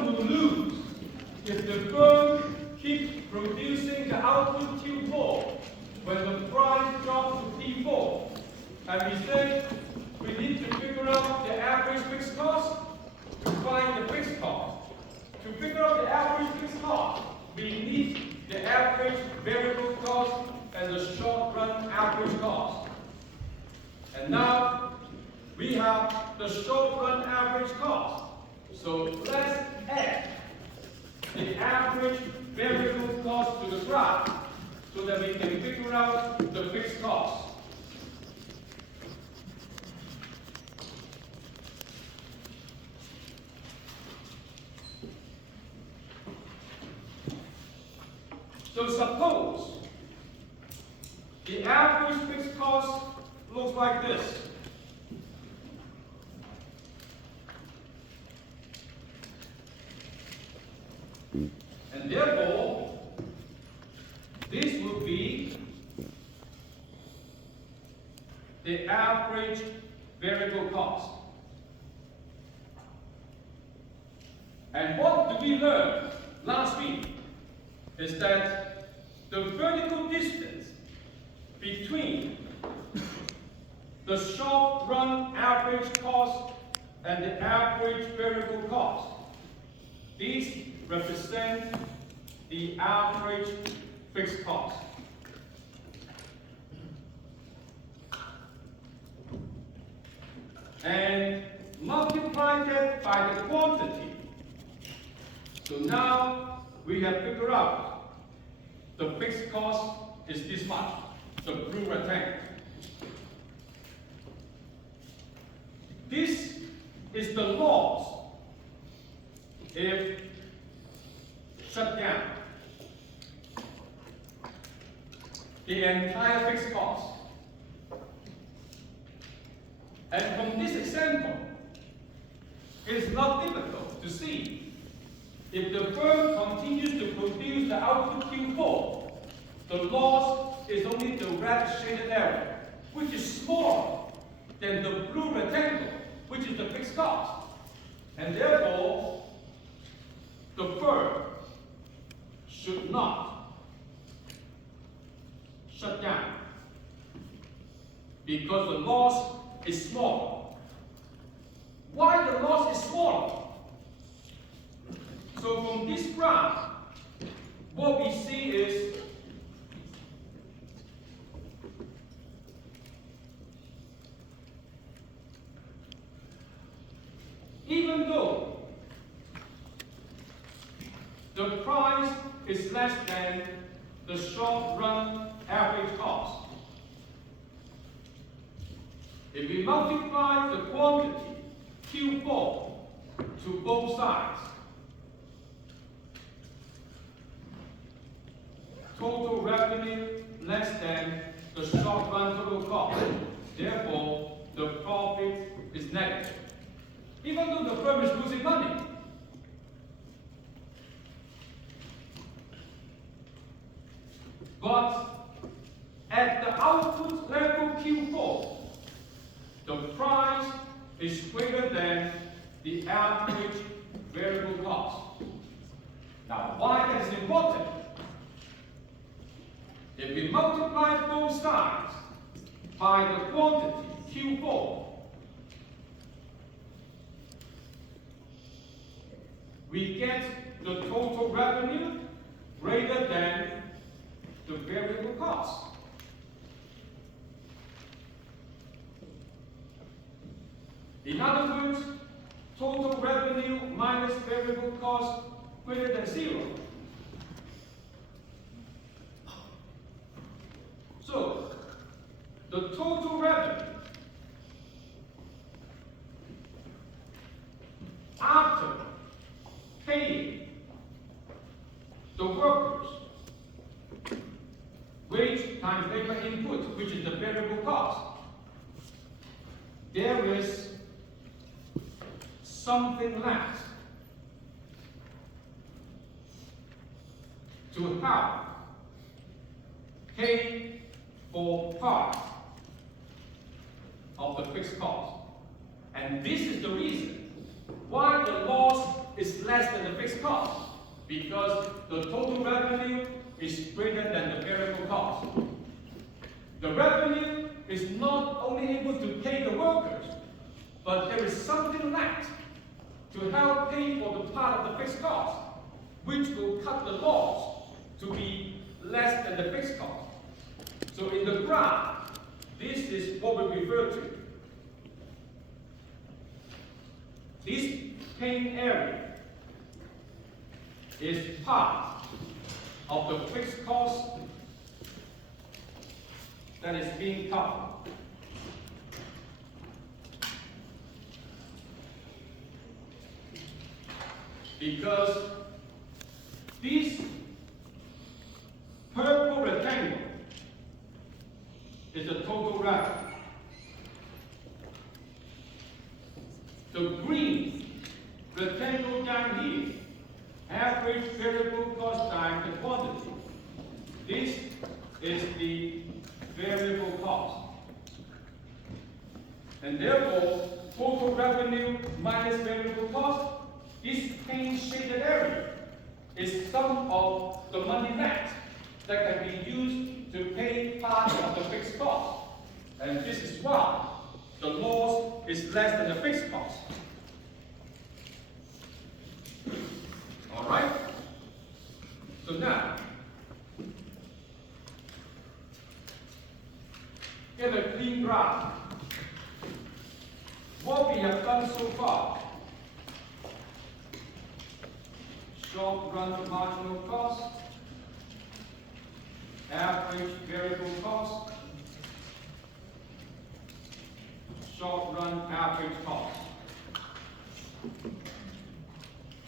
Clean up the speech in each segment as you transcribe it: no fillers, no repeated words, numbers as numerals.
will lose if the firm keeps producing the output Q4 when the price drops to T4. And we said we need to figure out the average fixed cost to find the fixed cost. To figure out the average fixed cost, we need the average variable cost and the short-run average cost. And now we have the short-run average cost. So let's add the average variable cost to the graph so that we can figure out the fixed cost. So suppose the average fixed cost looks like this. And therefore, this would be the average variable cost. And what did we learn last week? Is that the vertical distance between the short-run average cost and the average variable cost, these represent the average fixed cost. And multiply that by the quantity. So now we have figured out the fixed cost is this much, the blue rectangle. This is the loss if shut down. The entire fixed cost. And from this example, it is not difficult to see if the firm continues to produce the output Q4, the loss is only the red shaded area, which is smaller than the blue rectangle, which is the fixed cost. And therefore, the firm should not shut down because the loss is smaller. Why the loss is smaller? So from this graph, what we see is even though the price is less than the short-run average cost, if we multiply the quantity Q4 to both sides, total revenue less than the short-run total cost. Therefore, the profit is negative. Even though the firm is losing money. But at the output level Q4, the price is greater than the average variable cost. Now, why that is important? If we multiply both sides by the quantity Q4, we get the total revenue greater than the variable cost. In other words, total revenue minus variable cost greater than 0. So, the total revenue after paying the workers wage times labor input, which is the variable cost, there is something left to help pay for part of the fixed cost. And this is the reason why the loss is less than the fixed cost because the total revenue is greater than the variable cost. The revenue is not only able to pay the workers, but there is something left to help pay for the part of the fixed cost, which will cut the loss to be less than the fixed cost. So in the graph, this is what we refer to. This paying area is part of the fixed cost that is being covered. Because this purple rectangle is the total revenue. The green rectangle down here, average variable cost times the quantity. This is the variable cost. And therefore, total revenue minus variable cost, this pink shaded area is some of the money left that can be used to pay part of the fixed cost. And this is why the loss is less than the fixed cost. All right? So now, get a clean graph. What we have done so far, short-run marginal cost, average variable cost, short-run average cost.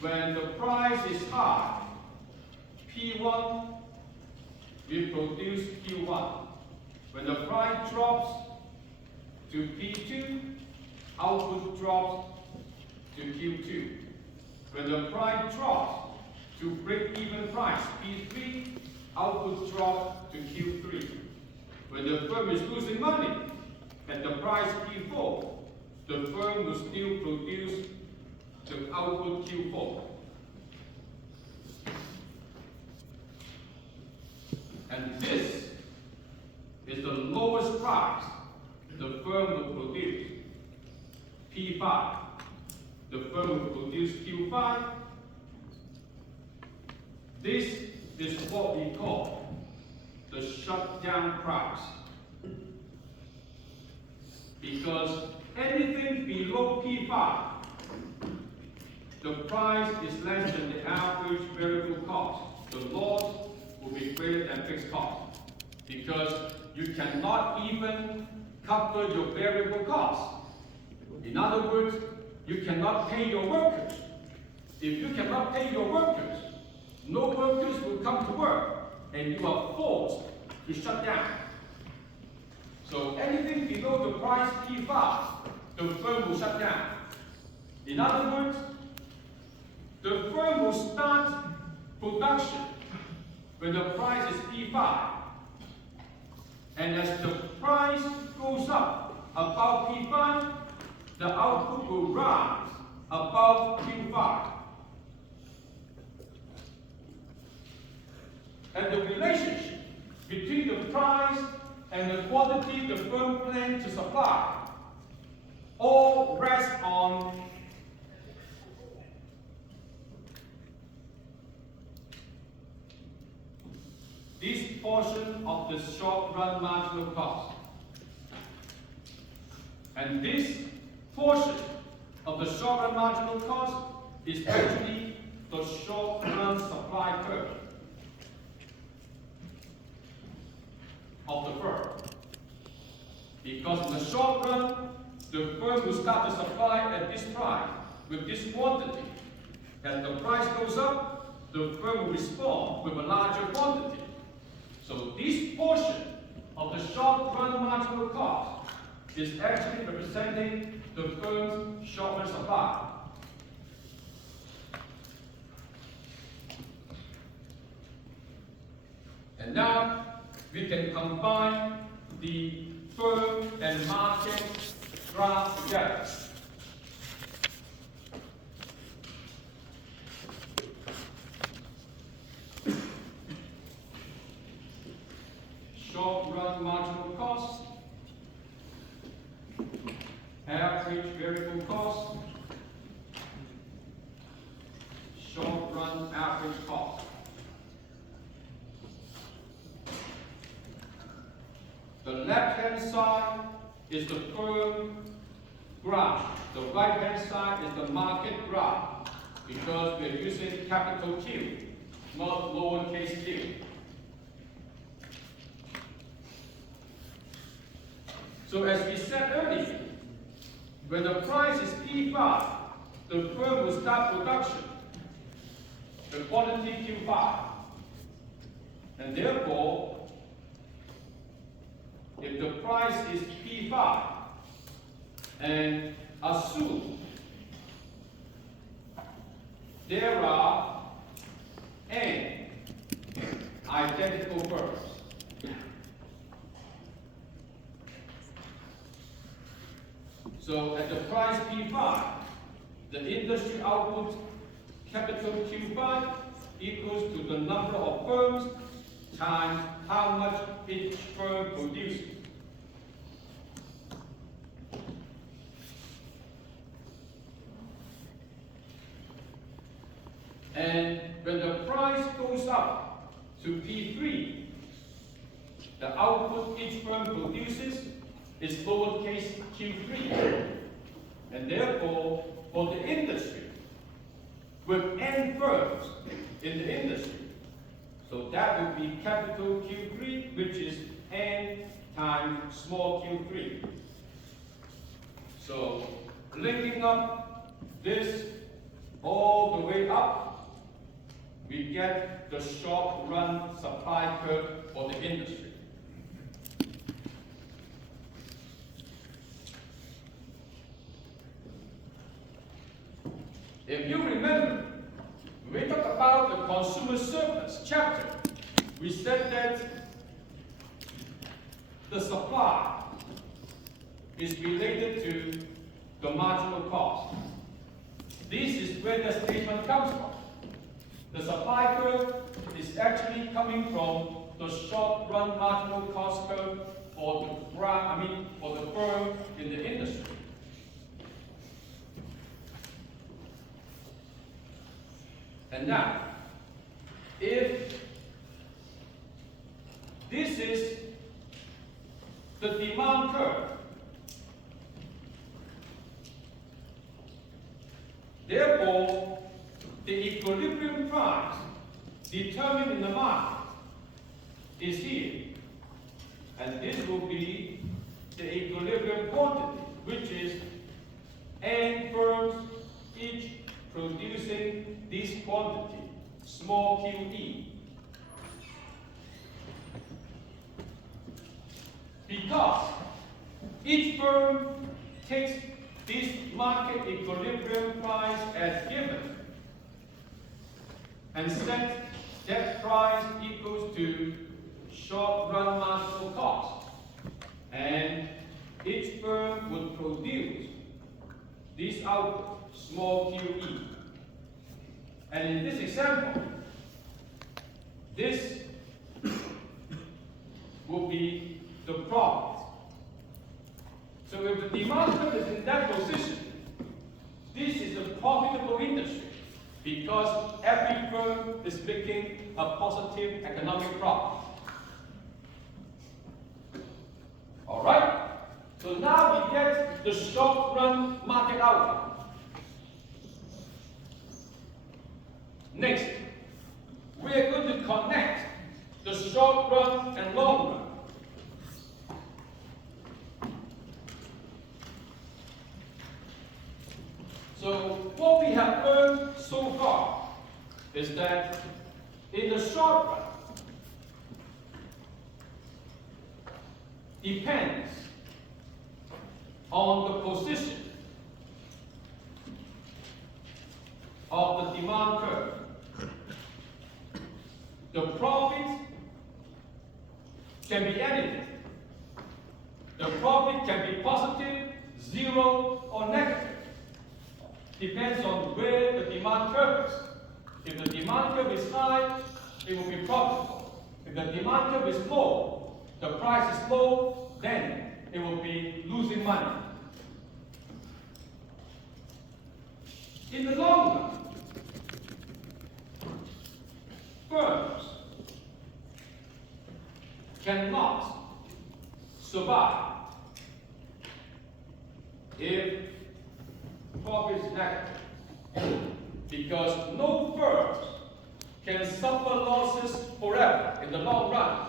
When the price is high, P1 will produce Q1. When the price drops to P2, output drops to Q2. When the price drops to break-even price, P3, output drops to Q3. When the firm is losing money at the price P4, the firm will still produce the output Q4. And this is the lowest price the firm will produce. P5. The firm will produce Q5. This is what we call the shutdown price. Because anything below P5, the price is less than the average variable cost. The loss will be greater than fixed cost. Because you cannot even cover your variable cost. In other words, you cannot pay your workers. If you cannot pay your workers, no workers will come to work, and you are forced to shut down. So anything below the price P5, the firm will shut down. In other words, the firm will start production when the price is P5. And as the price goes up above P5, the output will rise above Q5. And the relationship between the price and the quantity the firm plans to supply all rest on this portion of the short-run marginal cost. And this portion of the short-run marginal cost is actually the short-run supply curve of the firm. Because in the short run, the firm will start to supply at this price with this quantity. As the price goes up, the firm will respond with a larger quantity. So this portion of the short-run marginal cost is actually representing the firm's short-run supply. And now we can combine the firm and market graph together. run average cost. The left-hand side is the firm graph. The right-hand side is the market graph, because we're using capital Q, not lowercase q. So as we said earlier, when the price is P5, the firm will start production, the quantity Q5. And therefore, if the price is P5, and assume there are n identical firms, so at the price P5, the industry output capital Q5 equals to the number of firms times how much each firm produces. And when the price goes up to P3, the output each firm produces is lowercase q3. And therefore, for the industry, with n firms in the industry, so that would be capital Q3, which is n times small q3. So, linking up this all the way up, we get the short-run supply curve for the industry. If you remember, when we talked about the consumer surplus chapter, we said that the supply is related to the marginal cost. This is where the statement comes from. The supply curve is actually coming from the short-run marginal cost curve for the firm in the industry. And now, if this is the demand curve, therefore, the equilibrium price determined in the market is here. And this will be the equilibrium quantity, which is n firms each producing this quantity, small qe. Because each firm takes this market equilibrium price as given and set that price equals to short-run marginal cost. And each firm would produce this output, small qe. And in this example, this will be the profit. So if the demand curve is in that position, this is a profitable industry because every firm is making a positive economic profit. All right? So now we get the short-run market outcome. Next, we are going to connect the short run and long run. So what we have learned so far is that in the short run, depends on the position of the demand curve. The profit can be anything. The profit can be positive, zero, or negative. Depends on where the demand curve is. If the demand curve is high, it will be profitable. If the demand curve is low, the price is low, then it will be losing money. In the long run, cannot survive if profit is negative, because no firms can suffer losses forever in the long run.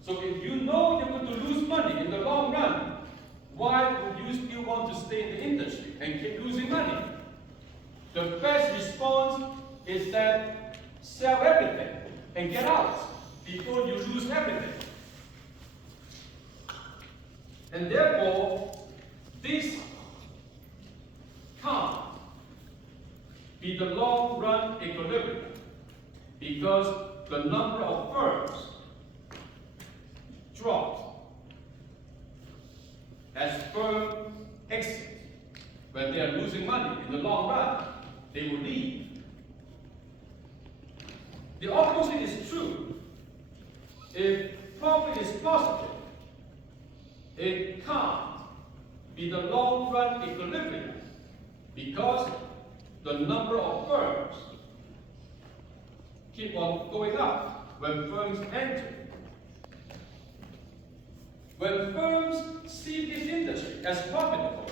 So if you know you're going to lose money in the long run, why would you still want to stay in the industry and keep losing money? The best response is that sell everything and get out before you lose everything. And therefore, this can't be the long-run equilibrium, because the number of firms drops as firms exit. When they are losing money in the long run, they will leave. The opposite is true. If profit is positive, it can't be the long-run equilibrium, because the number of firms keep on going up when firms enter. When firms see this industry as profitable,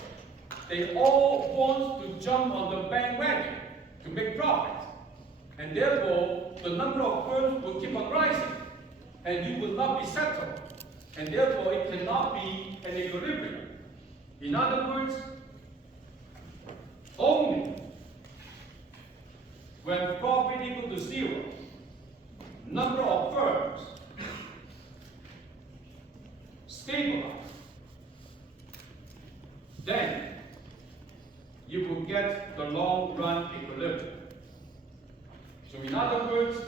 they all want to jump on the bandwagon to make profit. And therefore, the number of firms will keep on rising, and you will not be settled. And therefore, it cannot be an equilibrium. In other words, only when profit equal to zero, number of firms stabilize, then you will get the long-run equilibrium. So in other words,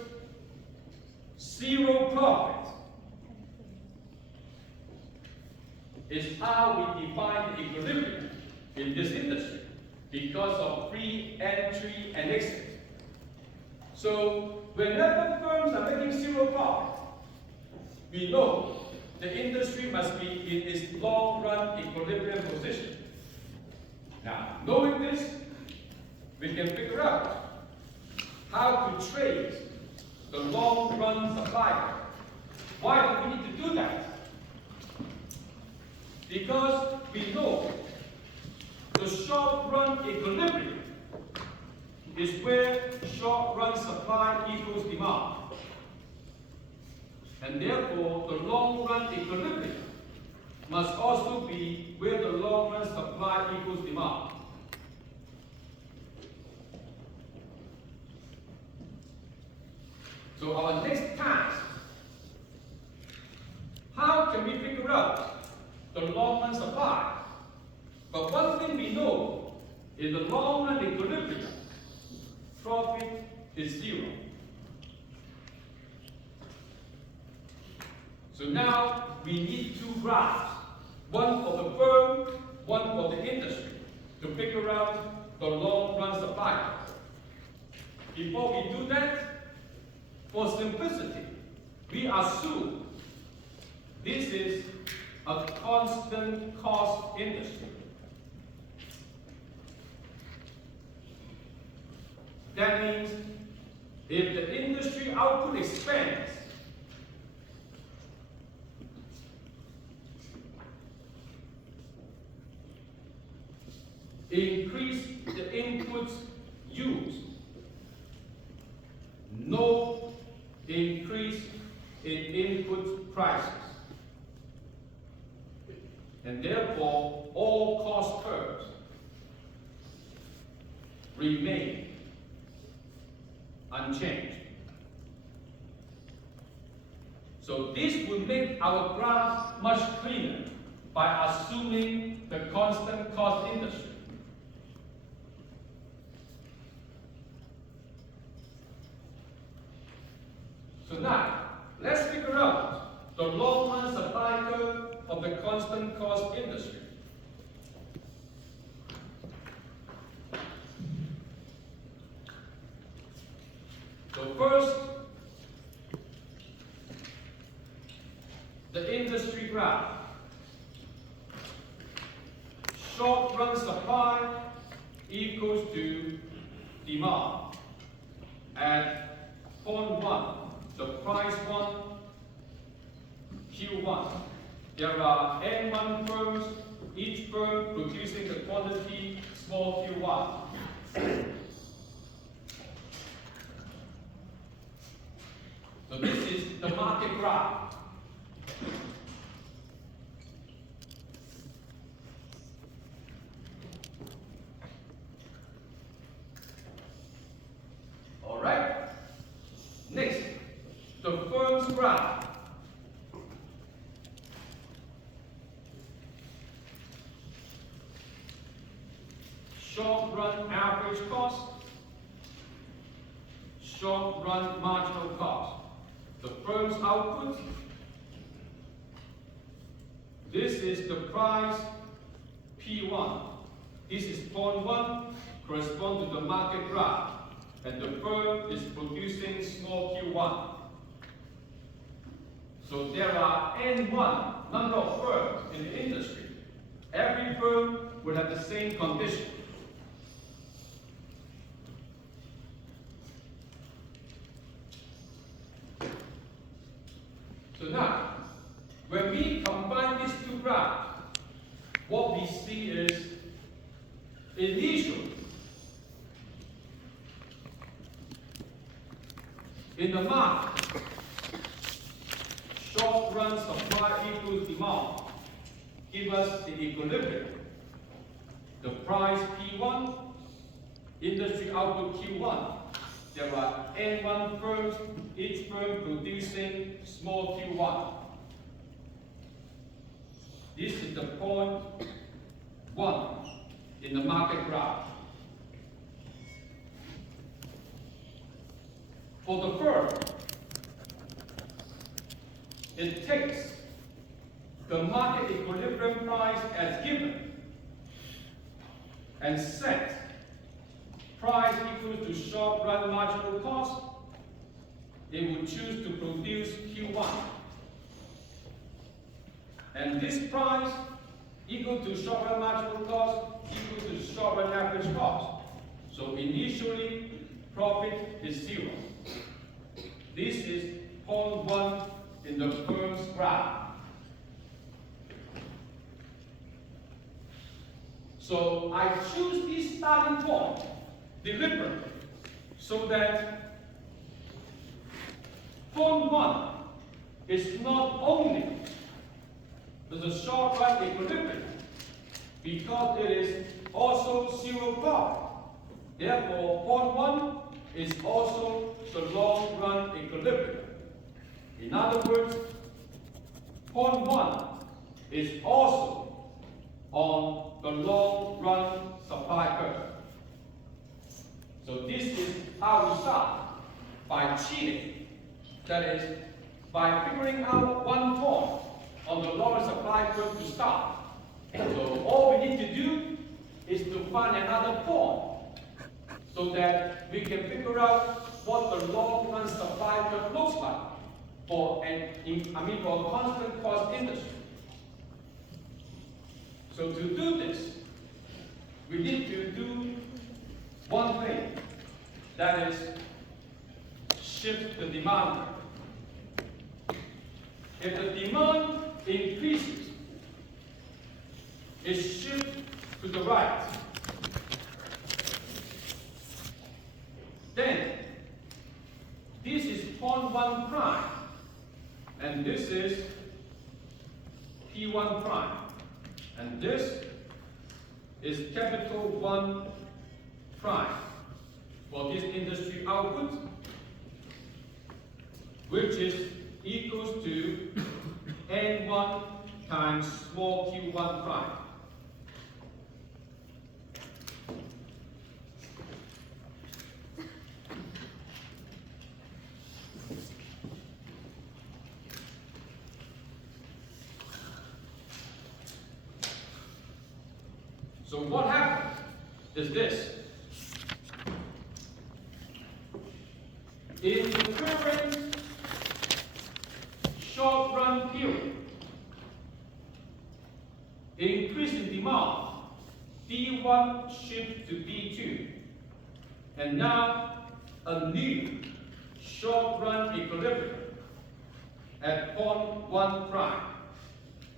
zero profit is how we define equilibrium in this industry, because of free entry and exit. So whenever firms are making zero profit, we know the industry must be in its long-run equilibrium position. Now, knowing this, we can figure out how to trace the long-run supply. Why do we need to do that? Because we know the short-run equilibrium is where short-run supply equals demand. And therefore, the long-run equilibrium must also be where the long-run supply equals demand. So our next task, how can we figure out the long-run supply? But one thing we know is the long-run equilibrium, profit is zero. So now we need two graphs, one for the firm, one for the industry, to figure out the long-run supply. Before we do that, for simplicity, we assume this is a constant cost industry. That means if the industry output expands, increase the inputs used, no increase in input prices. And therefore, all cost curves remain unchanged. So this will make our graph much cleaner by assuming the constant cost industry. So now, let's figure out the long-run supply curve of the constant cost industry. So first, the industry graph. Short-run supply equals to demand. At point 1, the price 1, Q there are N1 firms, each firm producing the quantity small q1. So this is the market graph. All right. Next, the firm's graph. Short-run average cost, short-run marginal cost. The firm's output, this is the price P1. This is point 1, correspond to the market graph. And the firm is producing small q1. So there are N1 number of firms in the industry. Every firm will have the same condition. So now, when we combine these two graphs, what we see is initially, in the market, short-run supply equals demand give us the equilibrium. The price P1, industry output Q1. There are N1 firms, each firm producing small q1. This is the point 1 in the market graph. For the firm, it takes the market equilibrium price as given and set price equal to short-run marginal cost. It will choose to produce Q1. And this price equal to short-run marginal cost equal to short-run average cost. So initially, profit is 0. This is point 1 in the firm's graph. So I choose this starting point deliberately so that point 1 is not only the short-run equilibrium, because it is also 0 profit. Therefore, point 1 is also the long-run equilibrium. In other words, point 1 is also on the long-run supply curve. So this is how we start, by cheating. That is, by figuring out one point on the long-run supply curve to start. So all we need to do is to find another point so that we can figure out what the long-run supply curve looks like for a constant cost industry. So to do this, we need to do one thing, that is shift the demand curve. If the demand increases, it shifts to the right. Then, this is point 1 prime, and this is P1 prime. And this is capital 1 prime for this industry output, which is equals to N1 times small q1 prime. So what happens is this. In the current short-run period, increase in demand, D1 shifts to D2. And now a new short-run equilibrium at point 1 prime.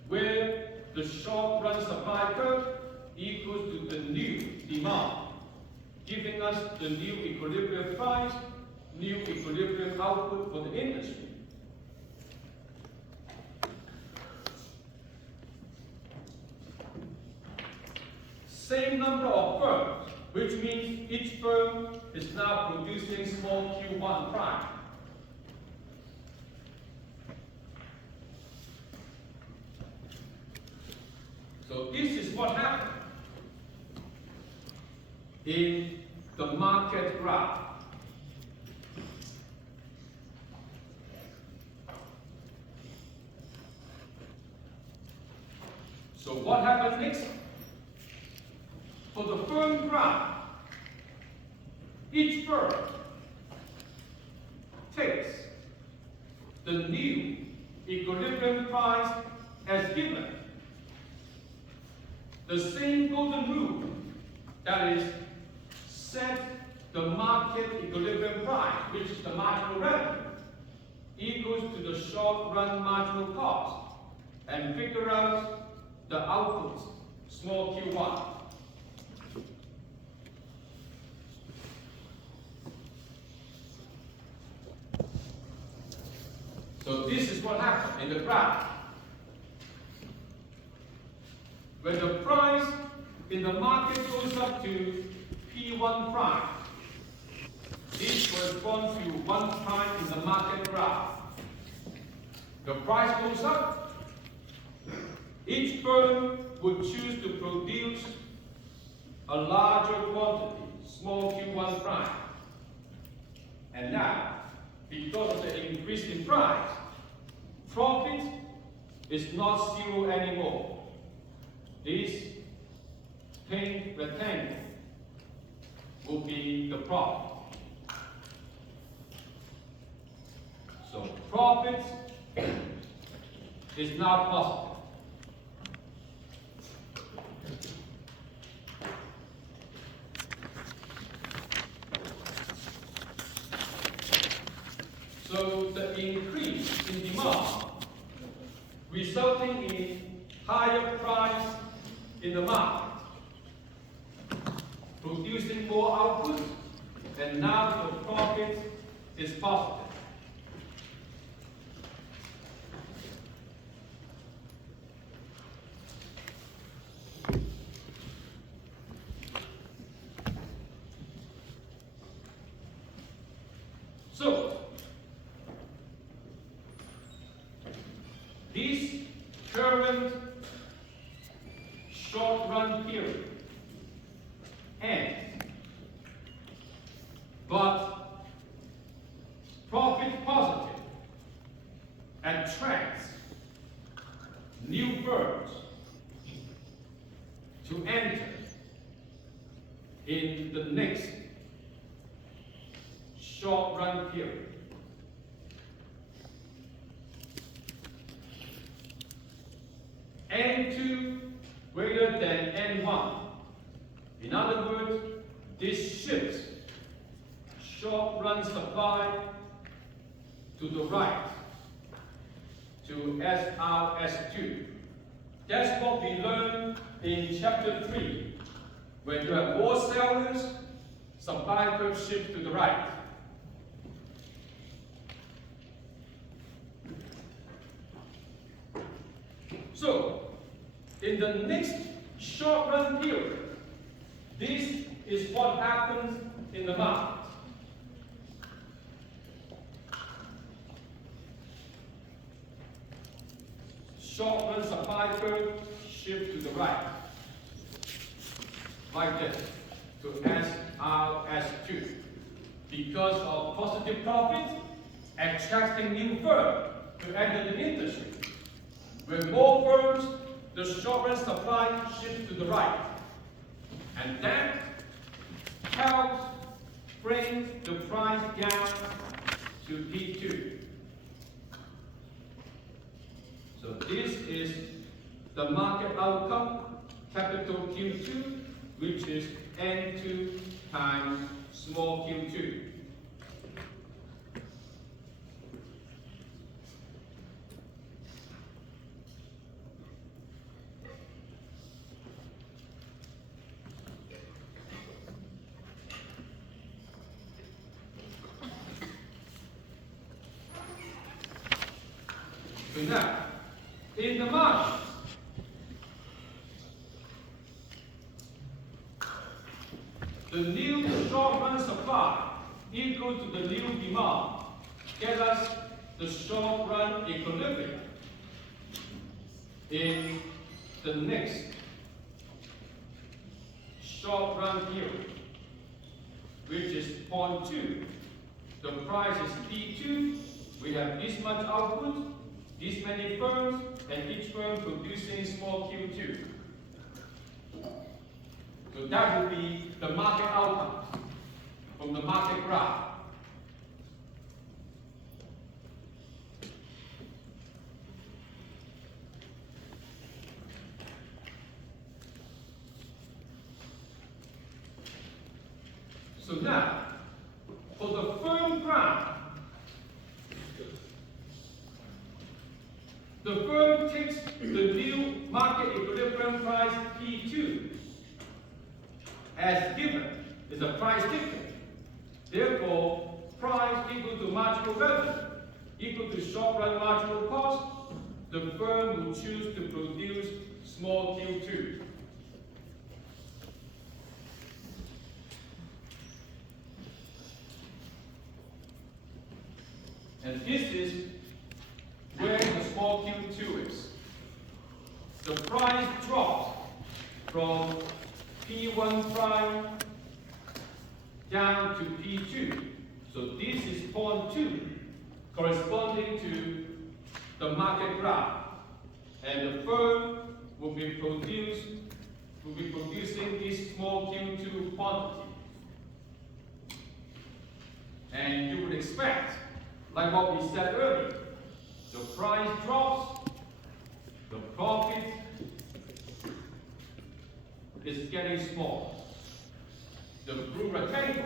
where the short-run supply curve equals to the new demand, giving us the new equilibrium price, new equilibrium output for the industry. Same number of firms, which means each firm is now producing small q1 prime. So this is what happened in the market graph. So what happened next? For the firm graph, each firm takes the new equilibrium price as given. The same golden rule, that is, set the market equilibrium price, which is the marginal revenue, equals to the short-run marginal cost, and figure out the output, small q1. So this is what happened in the graph. When the price in the market goes up to P1 prime, this corresponds to 1 prime in the market graph. The price goes up, each firm would choose to produce a larger quantity, small q1 prime. And now, because of the increase in price, profit is not zero anymore. This pink rectangle will be the profit. So profit is now positive. So the increase in demand resulting in higher price in the market, producing more output, and now the profit is positive. So, this current short-run period ends, but profit positive attracts new firms to enter in the next short-run period. N2 greater than N1. In other words, this shifts short-run supply to the right, to SRS2. That's what we learned in chapter 3. When you have more sellers, supply curve shifts to the right. So, in the next short-run period, this is what happens in the market. Short-run supply curve shift to the right, like this, to SRS2. Because of positive profit, attracting new firms to enter the industry. With more firms, the short-run supply shifts to the right. And that helps bring the price down to P2. So this is the market outcome, capital Q2, which is N2 times small q2. So now, in the margins, the new short-run supply equal to the new demand get us the short-run equilibrium in the next short-run period, which is 0.2. The price is P2. We have this much output, this many firms, and each firm producing small Q2. So that will be the market outcome from the market graph. So now, for the firm graph, the firm takes the new market equilibrium price P2 as given, is a price taken. Therefore, price equal to marginal revenue equal to short-run marginal cost, the firm will choose to produce small Q2. And this is where the small Q2 is. The price drops from P1 prime down to P2. So this is 0.2, corresponding to the market graph. And the firm will be producing this small Q2 quantity. And you would expect, like what we said earlier, the price drops, the profit is getting smaller. The blue rectangle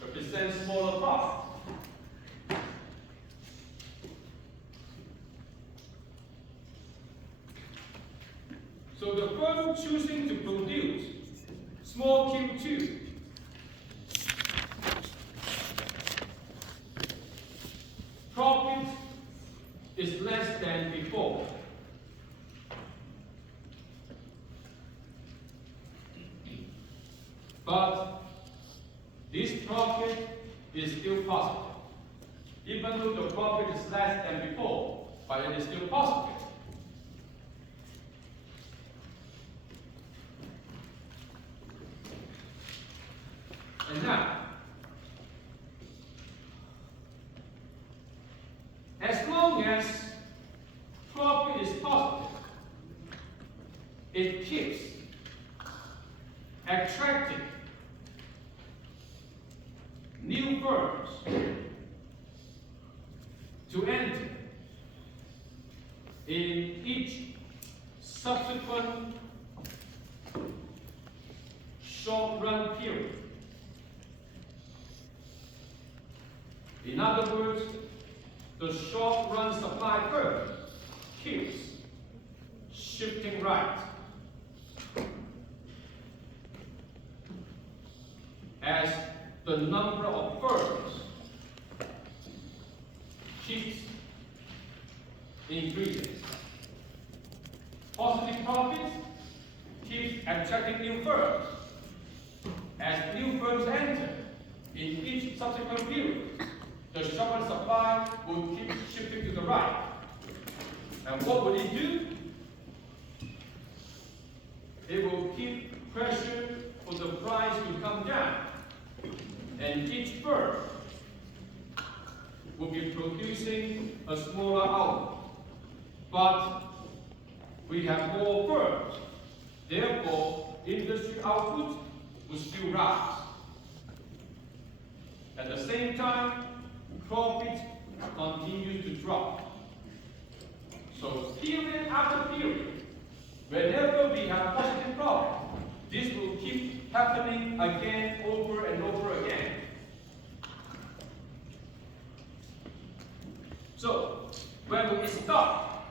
represents smaller profit. So the firm choosing to produce small Q2 profit is less than before. But this profit is still positive. Even though the profit is less than before, but it is still positive. And now, as long as profit is positive, it keeps attracting new firms to enter in each subsequent short-run period. In other words, the short-run supply curve keeps shifting right as the number of firms keeps increasing. Positive profits keeps attracting new firms. As new firms enter in each subsequent period, the short-run supply will keep shifting to the right. And what will it do? It will keep pressure for the price to come down. And each firm will be producing a smaller output. But we have more firms. Therefore, industry output will still rise. At the same time, profit continues to drop. So period after period, whenever we have positive profit, this will keep happening again, over and over again. So, when will it stop?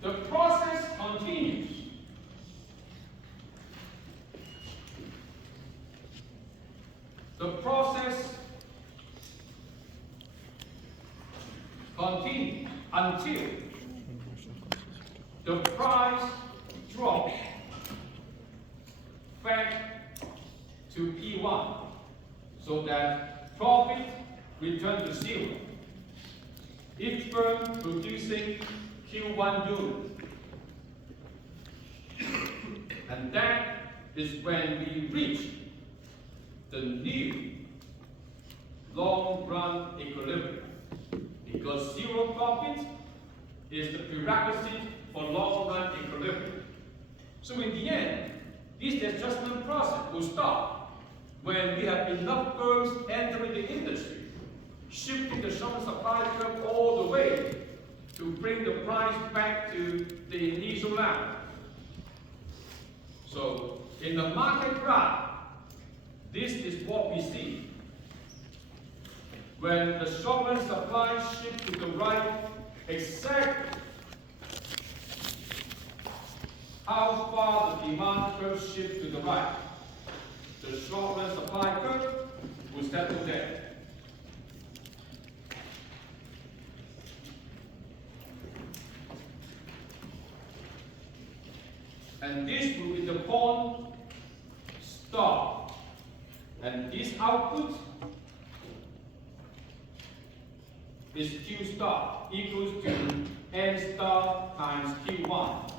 The process continues until the price drops back to P1, so that profit returns to zero. Each firm producing Q1 units. And that is when we reach the new long-run equilibrium, because zero profit is the prerequisite for long-run equilibrium. So in the end, this adjustment process will stop when we have enough firms entering the industry, shifting the short supply curve all the way to bring the price back to the initial level. So in the market graph, this is what we see. When the short-run supply shifts to the right, exactly how far the demand curve shifts to the right, the short-run supply curve will settle there. And this will be the point stop. And this output is Q star equals to N star times Q1.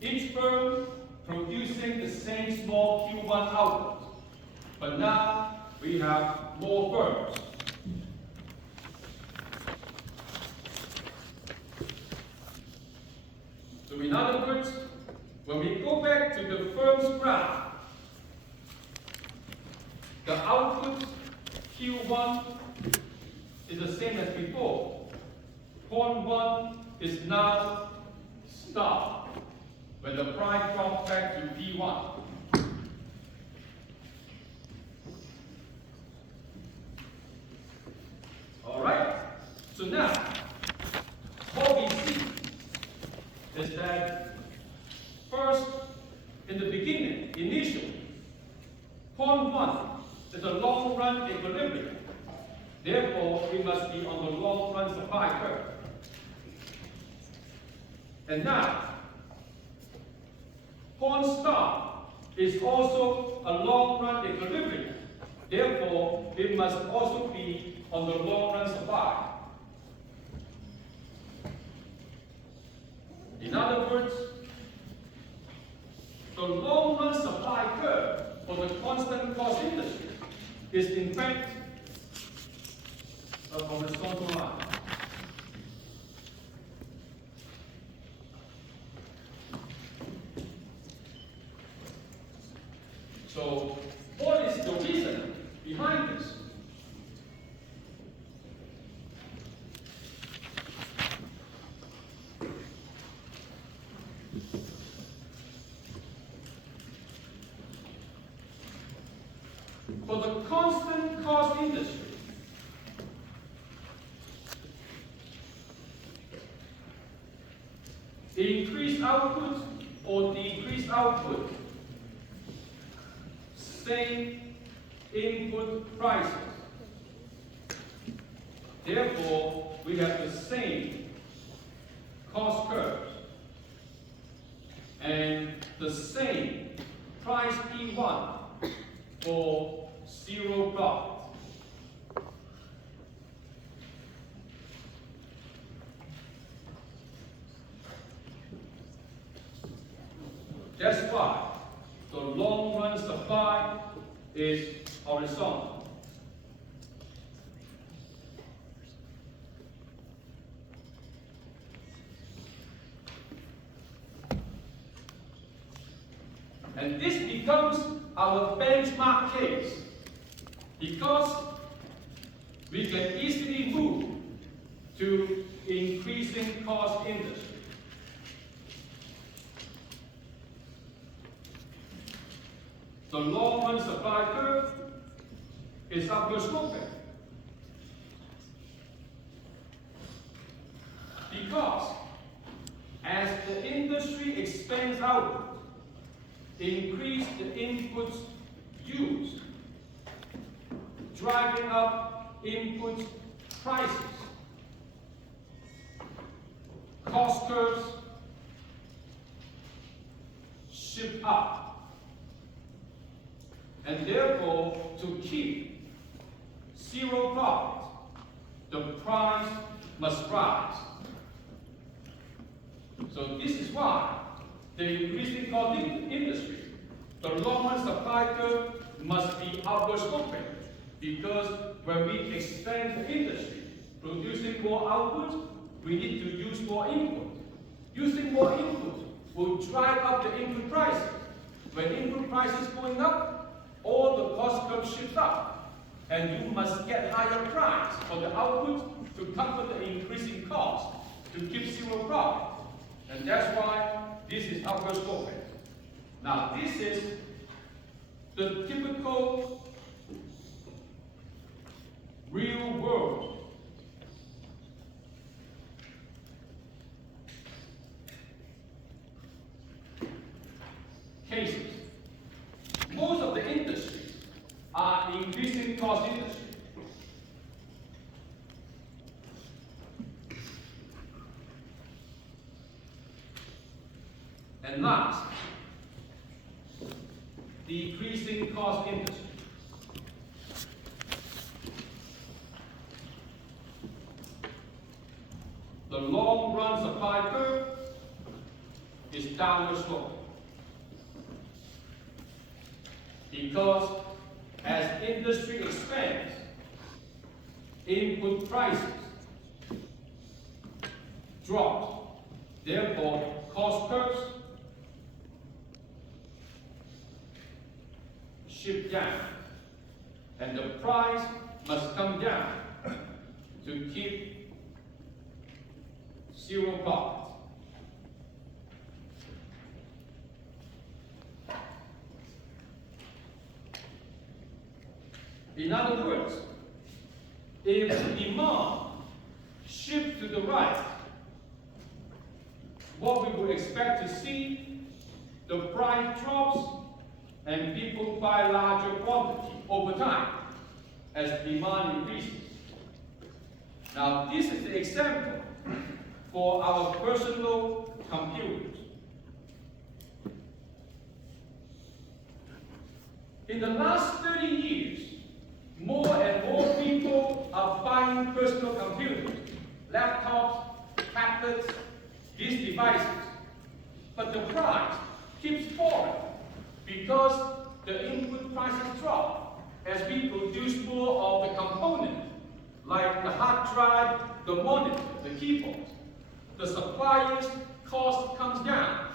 Each firm producing the same small Q1 output. But now we have more firms. So in other words, when we go back to the firm's graph, the output Q1 is the same as before. Point 1 is now star when the price drops back to P1. Alright? So now, what we see is that first, in the beginning, initially, point 1 is a long-run equilibrium. Therefore, we must be on the long-run supply curve. And now, point star is also a long-run equilibrium. Therefore, it must also be on the long-run supply. In other words, the long-run supply curve for the constant cost industry is in fact a horizontal line. So, what is the reason behind this? For the constant cost industry, increased output or decreased output, same input prices. Therefore, we have the same cost curves and the same price P1 for zero profit. That's why the long-run supply is horizontal. And this becomes our benchmark case because we can easily move to increasing cost industry. The long-run supply curve is upward sloping because as the industry expands output, increase the inputs used, driving up input prices. cost curves shift up. And therefore, to keep zero profit, the price must rise. So this is why the increasing cost industry, the long-run supply curve must be upward sloping, because when we expand the industry, producing more output, we need to use more input. Using more input will drive up the input prices. When input prices going up, all the cost curve shifts up, and you must get higher price for the output to cover the increasing cost to keep zero profit. And that's why this is upward sloping. Now this is the typical real world cases. Most of the industries are increasing cost industry. And last, decreasing cost industry. The long run supply curve is downward sloping. Because as industry expands, input prices drop. Therefore, cost curves shift down, and the price must come down to keep zero profit. In other words, if demand shifts to the right, what we would expect to see, the price drops and people buy larger quantity over time as demand increases. Now this is the example for our personal computers. In the last 30 years, more and more people are buying personal computers, laptops, tablets, these devices. But the price keeps falling because the input prices drop as we produce more of the components, like the hard drive, the monitor, the keyboard. The supplier's cost comes down,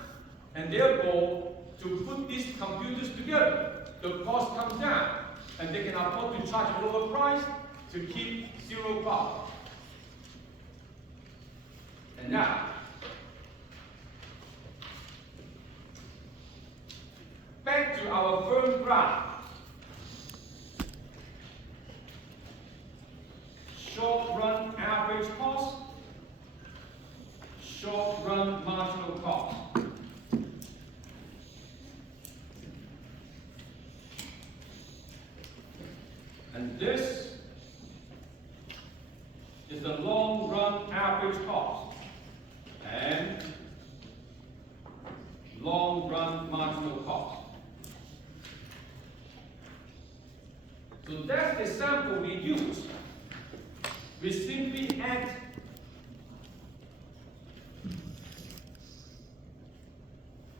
and therefore, to put these computers together, the cost comes down, and they can afford to charge a lower price to keep zero profit. And now, back to our firm graph. Short-run average cost, short-run marginal cost. And this is the long-run average cost and long-run marginal cost. So that's the sample we use. We simply add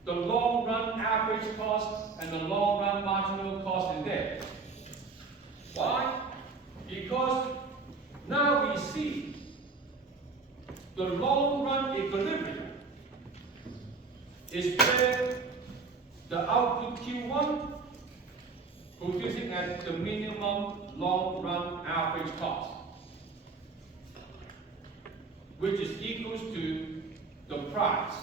the long-run average cost and the long-run marginal cost in there. Why? Because now we see the long-run equilibrium is where the output Q1 producing at the minimum long-run average cost, which is equals to the price.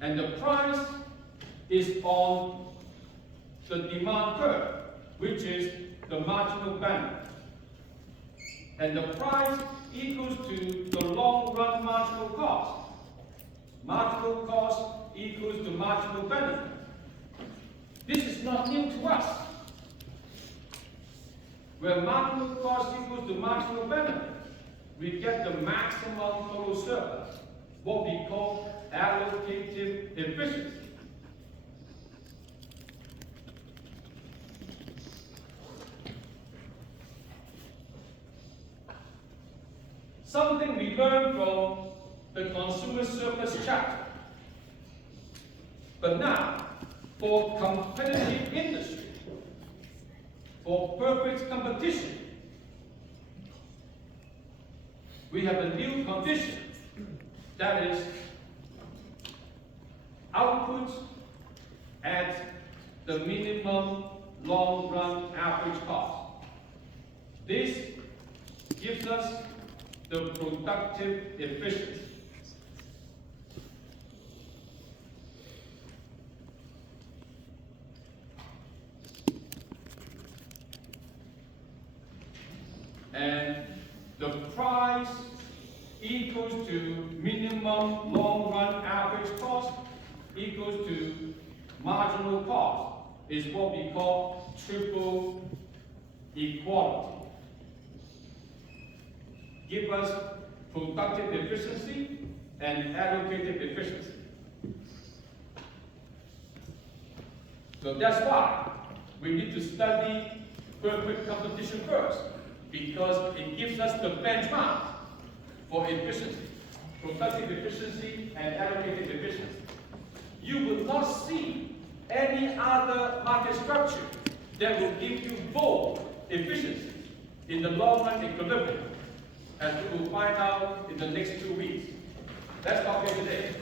And the price is on the demand curve, which is the marginal benefit. And the price equals to the long-run marginal cost. Marginal cost equals to marginal benefit. This is not new to us. where marginal cost equals to marginal benefit, we get the maximum total surplus, what we call allocative efficiency. Something we learned from the consumer surplus chapter. But now, for competitive industry, for perfect competition, we have a new condition, that is output at the minimum long-run average cost. This gives us the productive efficiency. And the price equals to minimum long-run average cost equals to marginal cost is what we call triple equality. Give us productive efficiency and allocative efficiency. So that's why we need to study perfect competition first, because it gives us the benchmark for efficiency, productive efficiency and allocative efficiency. You will not see any other market structure that will give you both efficiency in the long-run equilibrium, as we will find out in the next 2 weeks. That's all here today.